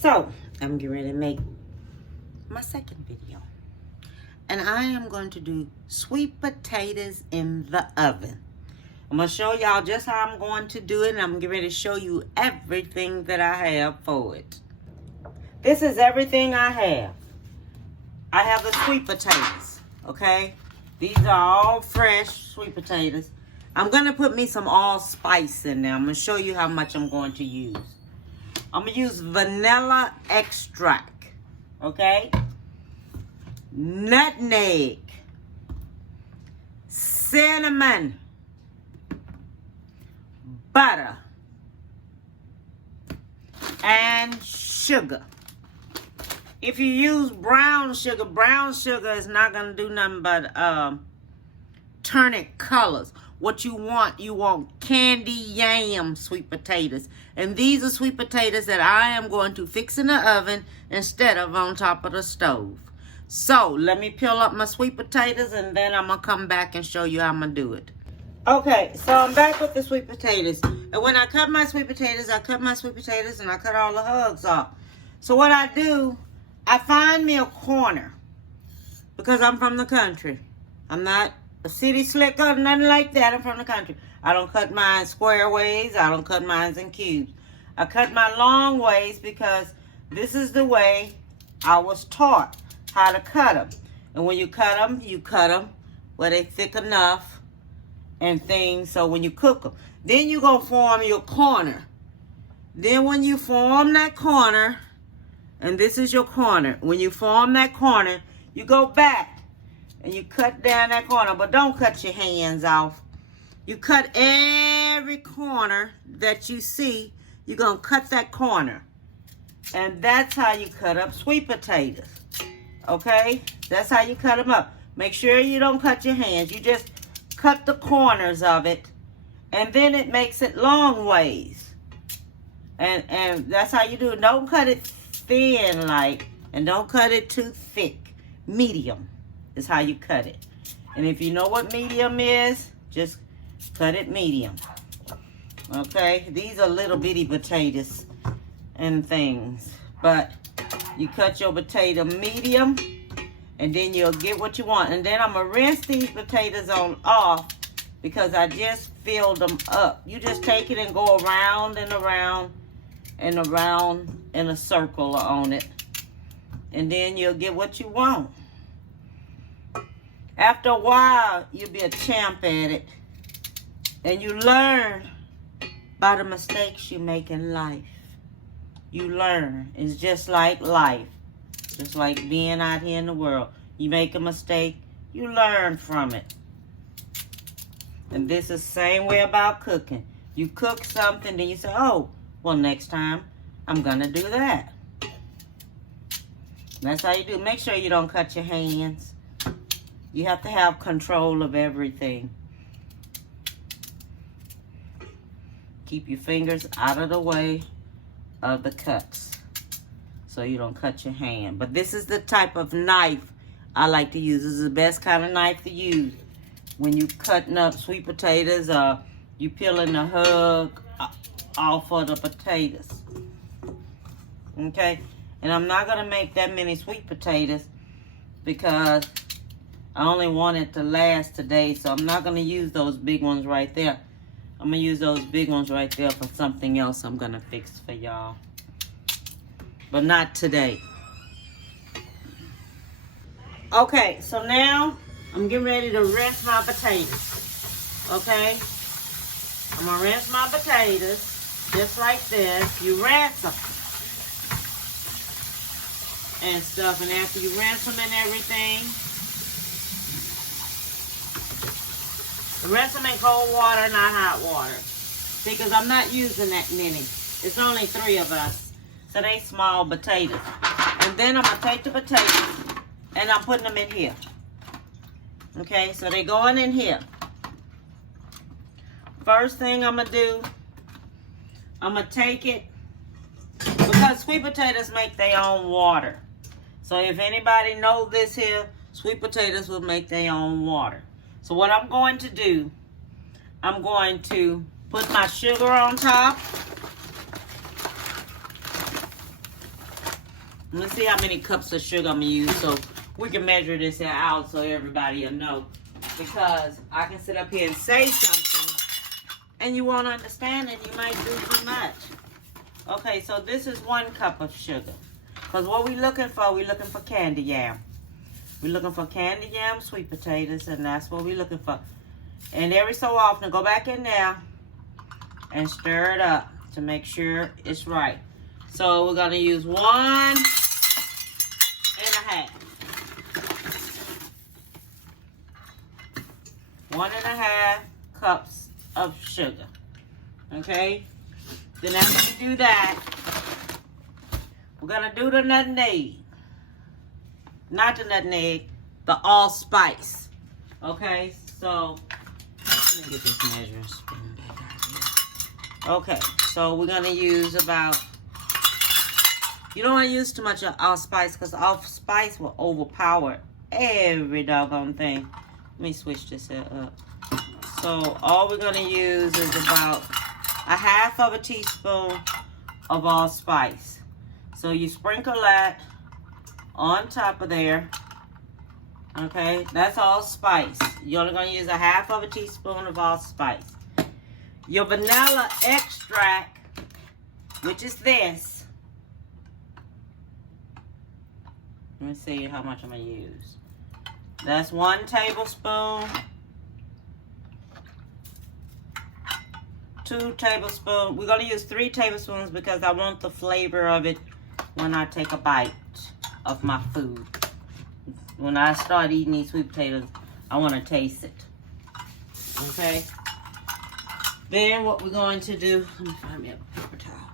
So, I'm getting ready to make my second video. And I am going to do sweet potatoes in the oven. I'm going to show y'all just how I'm going to do it. And I'm getting ready to show you everything that I have for it. This is everything I have. I have the sweet potatoes, okay? These are all fresh sweet potatoes. I'm going to put me some allspice in there. I'm going to show you how much I'm going to use. I'm going to use vanilla extract, okay? Nutmeg, cinnamon, butter, and sugar. If you use brown sugar is not going to do nothing but turn it colors. What you want candy yam sweet potatoes. And these are sweet potatoes that I am going to fix in the oven instead of on top of the stove. So, let me peel up my sweet potatoes and then I'm going to come back and show you how I'm going to do it. Okay, so I'm back with the sweet potatoes. And when I cut my sweet potatoes, and I cut all the hugs off. So what I do, I find me a corner. Because I'm from the country. I'm not a city slicker, nothing like that. I'm from the country. I don't cut mine square ways. I don't cut mine in cubes. I cut my long ways because this is the way I was taught how to cut them. And when you cut them where they thick enough and things so when you cook them. Then you go form your corner. Then when you form that corner, and this is your corner. When you form that corner, you go back and you cut down that corner. But don't cut your hands off. You cut every corner that you see. You're going to cut that corner. And that's how you cut up sweet potatoes. Okay? That's how you cut them up. Make sure you don't cut your hands. You just cut the corners of it. And then it makes it long ways. And that's how you do it. Don't cut it thin like, and don't cut it too thick. Medium is how you cut it. And if you know what medium is, just cut it medium. Okay? These are little bitty potatoes and things. But you cut your potato medium, and then you'll get what you want. And then I'm going to rinse these potatoes off because I just filled them up. You just take it and go around and around and around in a circle on it. And then you'll get what you want. After a while, you'll be a champ at it. And you learn by the mistakes you make in life. You learn. It's just like life. Just like being out here in the world. You make a mistake, you learn from it. And this is the same way about cooking. You cook something, then you say, oh, well, next time, I'm going to do that. That's how you do. Make sure you don't cut your hands. You have to have control of everything. Keep your fingers out of the way of the cuts so you don't cut your hand. But this is the type of knife I like to use. This is the best kind of knife to use when you cutting up sweet potatoes or you peeling the hug off of the potatoes. Okay? And I'm not going to make that many sweet potatoes because I only want it to last today. So I'm not going to use those big ones right there. I'm going to use those big ones right there for something else I'm going to fix for y'all. But not today. Okay, so now I'm getting ready to rinse my potatoes. Okay? I'm going to rinse my potatoes just like this. You rinse them and stuff. And after you rinse them and everything, rinse them in cold water, not hot water. Because I'm not using that many. It's only 3 of us. So they small potatoes. And then I'm going to take the potatoes and I'm putting them in here. Okay, so they going in here. First thing I'm going to do, I'm going to take it. Because sweet potatoes make their own water. So if anybody knows this here, sweet potatoes will make their own water. So what I'm going to do, I'm going to put my sugar on top. Let's see how many cups of sugar I'm going to use so we can measure this out so everybody will know. Because I can sit up here and say something and you won't understand and you might do too much. Okay, so this is 1 cup of sugar. Because what we're looking for candy yam. We're looking for candy yam, sweet potatoes, and that's what we're looking for. And every so often, go back in there and stir it up to make sure it's right. So we're going to use 1 1.5. 1.5 cups of sugar. Okay? Then after we do that, we're going to do the nutmeg. Not the nutmeg, the allspice. Okay? So, let me get this measuring spoon back out here. Okay, so we're going to use about, you don't want to use too much of allspice because allspice will overpower every doggone thing. Let me switch this here up. So all we're going to use is about 1/2 teaspoon of allspice. So you sprinkle that on top of there. Okay, that's allspice. You're only going to use 1/2 teaspoon of allspice. Your vanilla extract, which is this. Let me see how much I'm going to use. That's 1 tablespoon. 2 tablespoons. We're going to use 3 tablespoons because I want the flavor of it when I take a bite of my food. When I start eating these sweet potatoes, I want to taste it. Okay? Then what we're going to do, let me find me a paper towel.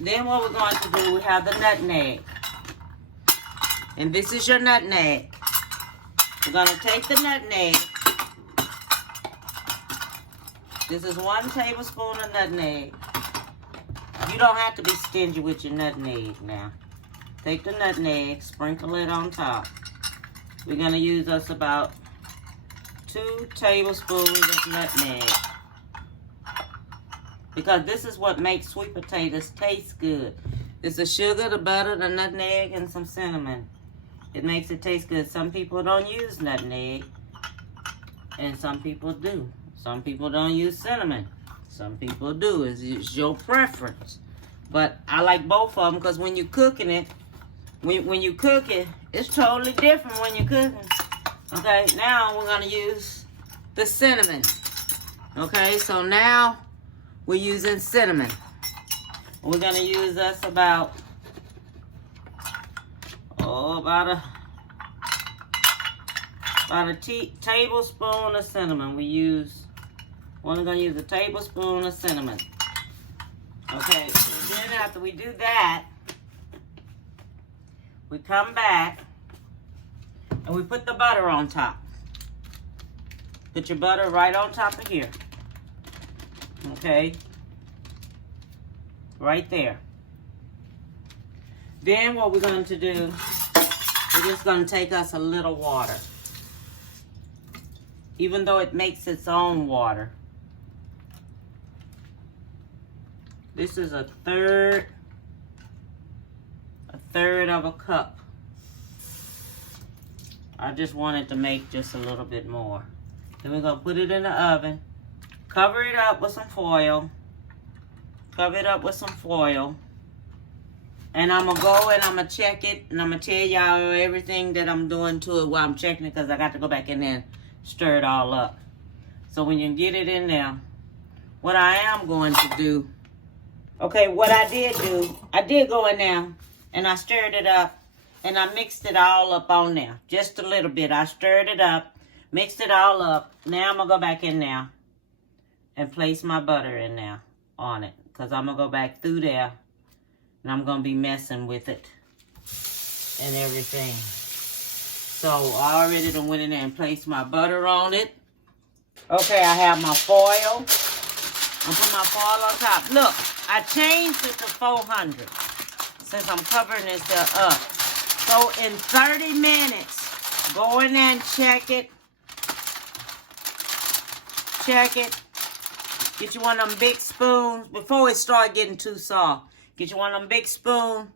Then what we're going to do, we have the nutmeg. And this is your nutmeg. We're going to take the nutmeg. This is 1 tablespoon of nutmeg. You don't have to be stingy with your nutmeg now. Take the nutmeg, sprinkle it on top. We're going to use us about 2 tablespoons of nutmeg. Because this is what makes sweet potatoes taste good. It's the sugar, the butter, the nutmeg, and some cinnamon. It makes it taste good. Some people don't use nutmeg, and some people do. Some people don't use cinnamon. Some people do. It's your preference. But I like both of them because when you're cooking it, when you cook it, it's totally different when you're cooking. Okay, now we're going to use the cinnamon. Okay, so now we're using cinnamon. We're going to use us about a tablespoon of cinnamon. We're only going to use a tablespoon of cinnamon. Okay, so then after we do that, we come back and we put the butter on top. Put your butter right on top of here. Okay? Right there. Then what we're going to do, we're just going to take us a little water. Even though it makes its own water. This is a third of a cup. I just wanted to make just a little bit more. Then we're going to put it in the oven. Cover it up with some foil. Cover it up with some foil. And I'm going to go and I'm going to check it. And I'm going to tell y'all everything that I'm doing to it while I'm checking it. Because I got to go back in there and stir it all up. So when you get it in there, what I am going to do. Okay, what I did do, I did go in there and I stirred it up. And I mixed it all up on there. Just a little bit. I stirred it up. Mixed it all up. Now I'm going to go back in there. And place my butter in there on it. Because I'm going to go back through there. And I'm going to be messing with it. And everything. So I already done went in there and placed my butter on it. Okay, I have my foil. I'll put my foil on top. Look, I changed it to 400. Since I'm covering this up. So in 30 minutes, go in there and check it. Check it. Get you one of them big spoons. Before it start getting too soft. Get you one of them big spoons.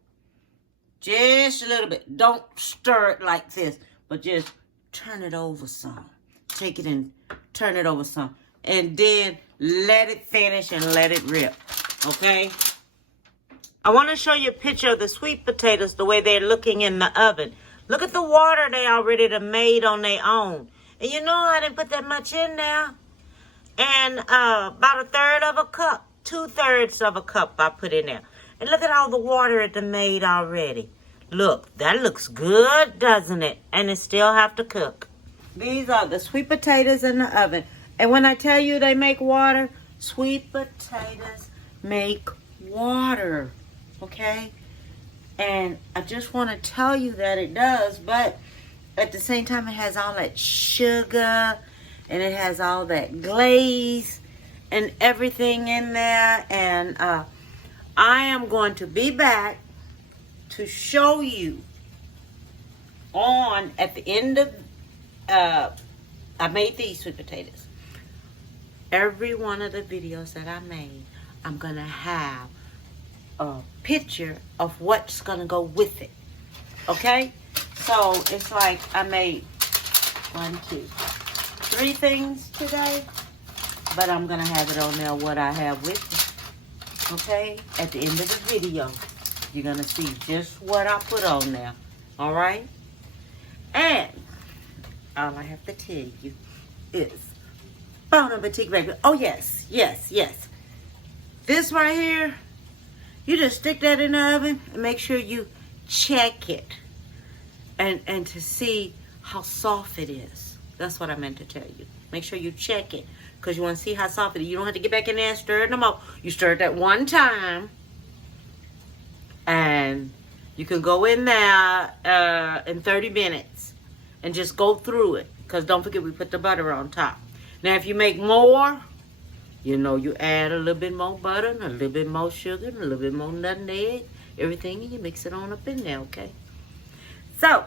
Just a little bit. Don't stir it like this, but just turn it over some. Take it and turn it over some. And then let it finish and let it rip. Okay? I want to show you a picture of the sweet potatoes the way they're looking in the oven. Look at the water they already done made on their own. And you know I didn't put that much in there. And about 1/3 of a cup, 2/3 of a cup I put in there. And look at all the water it done made already. Look, that looks good, doesn't it? And it still have to cook. These are the sweet potatoes in the oven. And when I tell you they make water, sweet potatoes make water. Okay? And I just want to tell you that it does, but at the same time it has all that sugar and it has all that glaze and everything in there. And I am going to be back to show you at the end of I made these sweet potatoes. Every one of the videos that I made, I'm gonna have a picture of what's gonna go with it. Okay? So it's like I made 1, 2, 3 things today, but I'm gonna have it on there what I have with it. Okay? At the end of the video, you're gonna see just what I put on there. Alright? And all I have to tell you is Bon Appetit, baby. Oh yes, yes, yes. This right here, you just stick that in the oven and make sure you check it and to see how soft it is. That's what I meant to tell you. Make sure you check it because you want to see how soft it is. You don't have to get back in there and stir it no more. You stir it that one time and you can go in there in 30 minutes and just go through it because don't forget we put the butter on top. Now if you make more, you know, you add a little bit more butter and a little bit more sugar and a little bit more nutmeg, everything, and you mix it on up in there, okay? So,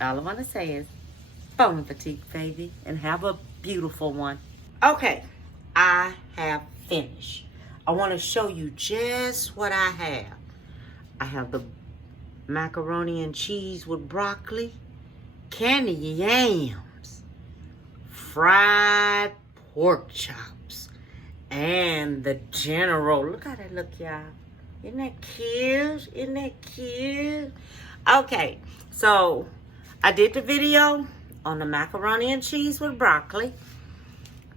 all I want to say is, Bon Appetit, baby, and have a beautiful one. Okay, I have finished. I want to show you just what I have. I have the macaroni and cheese with broccoli, candy yams, fried pork chops, and the general. Look how that look, y'all. Isn't that cute? Isn't that cute? Okay, so I did the video on the macaroni and cheese with broccoli.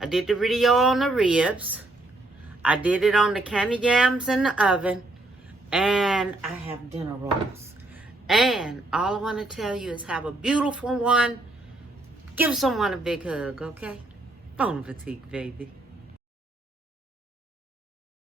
I did the video on the ribs. I did it on the candy yams in the oven. And I have dinner rolls. And all I want to tell you is have a beautiful one. Give someone a big hug, okay? Bon Appetit, baby.